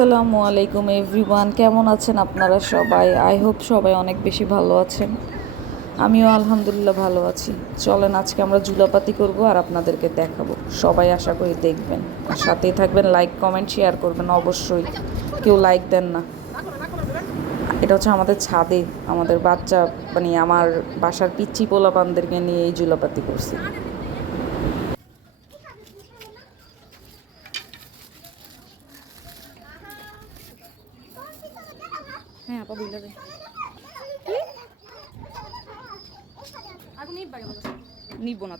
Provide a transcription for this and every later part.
আসসালামু আলাইকুম এভরিওয়ান, কেমন আছেন আপনারা সবাই? আই হোপ সবাই অনেক বেশি ভালো আছেন। আমিও আলহামদুলিল্লাহ ভালো আছি। চলেন, আজকে আমরা জুলাপাতি করব আর আপনাদেরকে দেখাবো। সবাই আশা করি দেখবেন। আর সাথেই থাকবেন লাইক কমেন্ট শেয়ার করবেন অবশ্যই। কেউ লাইক দেন না। এটা হচ্ছে আমাদের ছাদে, আমাদের বাচ্চা মানে আমার বাসার পিচ্ছি পোলাপানদেরকে নিয়ে এই জুলাপাতি করছি। হ্যাঁ আপা বুঝলে দে নিব না।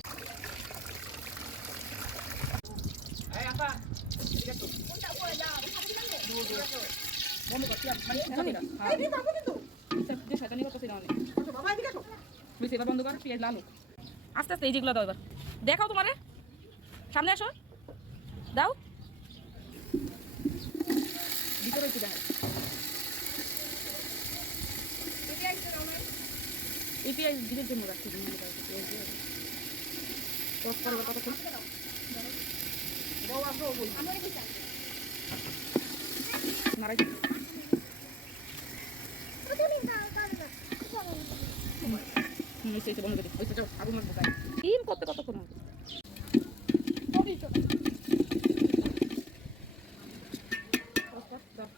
এবার বন্ধ কর পেঁয়াজ লালু আস্তে আস্তে এই যেগুলো দাও এবার। দেখাও তোমারে। সামনে আসো। দাও। ভিতরে দেখো এই পেঁয়াজ দিনের জন্য রাখছি পেঁয়াজ দিয়ে টস করবে কতক্ষণ নাড়াই দিই। হুম এই সেই বন্ধ করে দিই। ওই তো যাও, আগুন লাগবে গায়ে। ডিম করতে কতক্ষণ হবে? টস কর, দাও।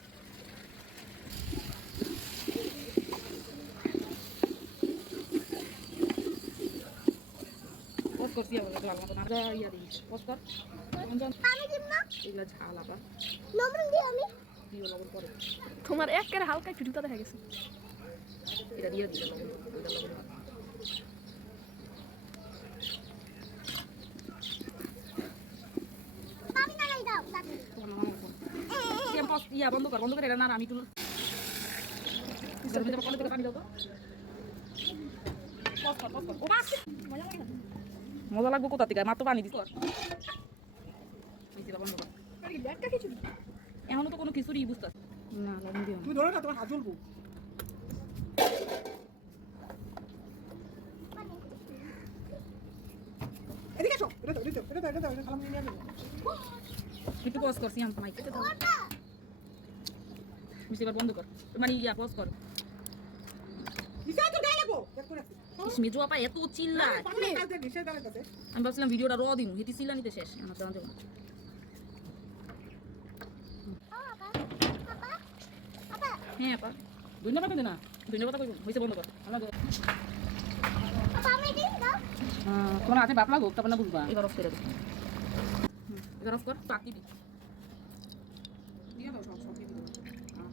আবার লাল মতো না। ইয়া দিই কর এগুলা ঝাল আবার। দিও লবণ পরে। তোমার একের হালকা একটু জুতা দেখা গেছে। এটা দিয়ে লবণ। লবণ ইয়া বন্ধ কর বন্ধ করে এটা না আমি তুলো পানি দাও তো। কর কর। ও বাস। মজা লাগবে কোথা থেকে? মাত্র পানি দিস কর এই দিলা বন্ধ কর। ব্যাগটা কিছু এখনও তো কোনো খিচুড়ি বুঝতে না লবণ দিও না। তুমি ধরো না তোমার হাত জ্বলবো এদিকে এসো এটা দাও এটা দাও এটা দাও এটা দাও এটা খালাম নিয়ে আসো। একটু পজ করছি আমি মাইক কেটে দাও। মিষ্টি বন্ধ কর। মানে ইয়া পজ কর। নিচে তো গায়ে লাগো চেক করে আসি। মিজু আপা এত চিল্লায়। আমি ভাবছিলাম ভিডিওটা র দিন হেঁটে চিল্লা নিতে শেষ। আমার জানা যাব হ্যাঁ আপা। ধন্যবাদ দে না? ধন্যবাদ কইব হইছে বন্ধ কর। হ্যাঁ, তোমার আছে বাপ লাগো তারপর না বুঝবা। এবার অফ করে দে। হুম, এবার অফ কর পাকি দি। দিয়ে দাও সব সব দিয়ে দিও।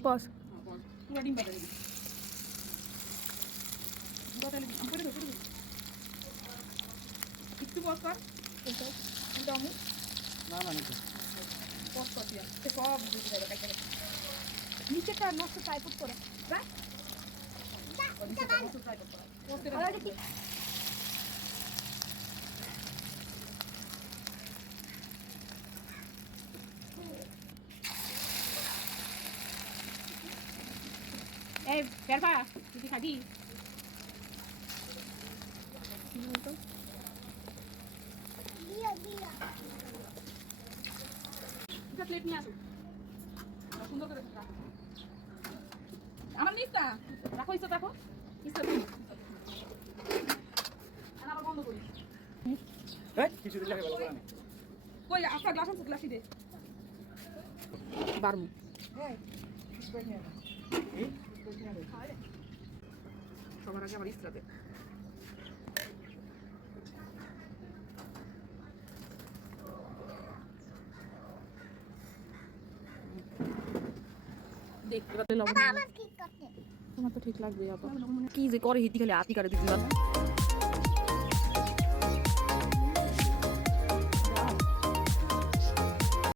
বস। হ্যাঁ, পুরো ডিম পাতা দিবি পুরো তাহলে দিবি। করে দাও, করে দাও। একটু বস কর না না না বস কর সব বুঝে যাবে নিচেটা নষ্ট টাইপট করে রাখ আর এটা কি এই ফেরফা তুই কি খাবি একটা প্লেট নিয়ে আসো। সুন্দর করে রাখো। আমার নিস্তা রাখো ইস্তা রাখো। ইস্তা তুমি আবার বন্ধ করি। এই কিছু দিলে ভালো করে না কই আচ্ছা গ্লাস আছে গ্লাসই দে। বারমু হ্যাঁ সবার আগে আমার ইস্তাতে দেখ এবার লবণ। তোমার তো ঠিক লাগবে আবার। কি যে করে হিতি খালি আতি করে দিবি